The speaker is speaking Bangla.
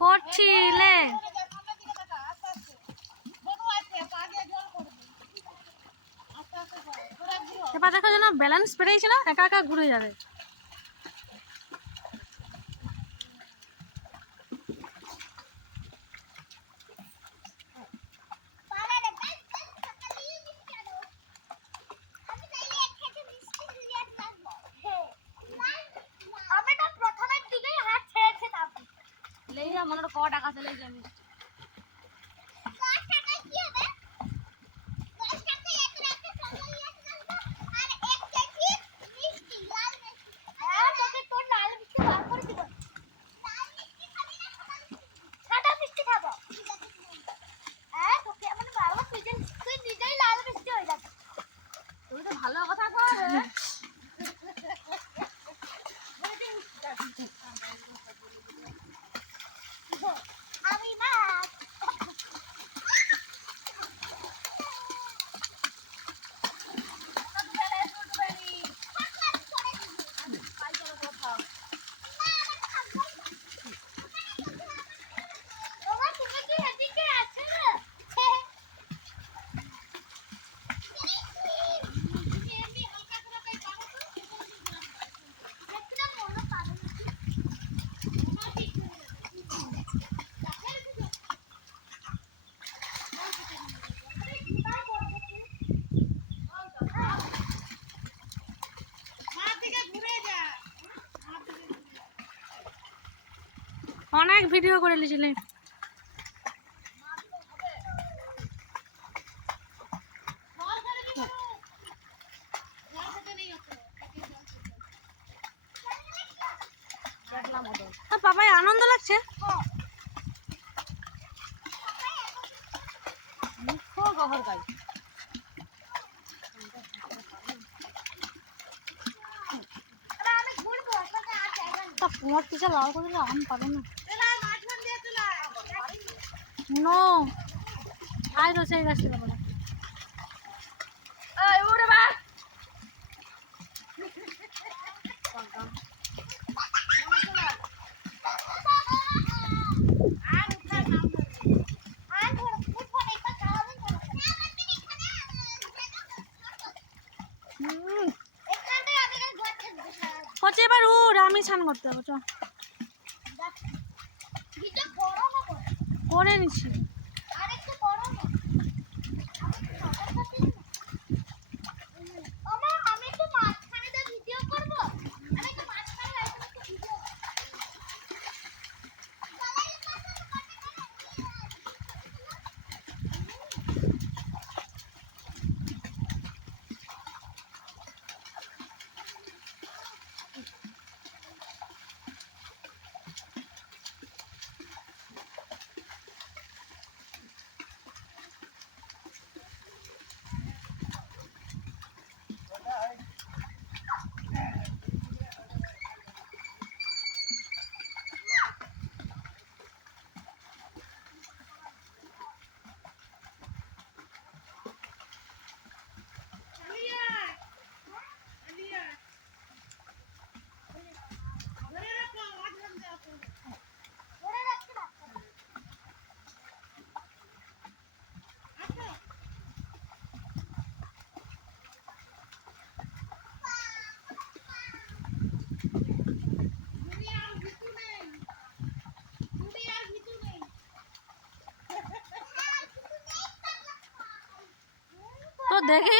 করছিলে এবার দেখো যেন ব্যালেন্স পেরেছে না, একা একা ঘুরে যাবে। মনে ক টাকা চলে যাবে। ভালো কথা কর অনেক ভিডিও করে নিয়েছিলেন। বাবাই আনন্দ লাগছে। কুমার পিছা লাল করে দিলে আম পাবে না। নো আয় রোছে এই গাছটা বলো উড়ে বা হচ্ছে এবার উড়, আমি স্নান করতে যাবো। চ করে নিচ্ছি। তো দেখে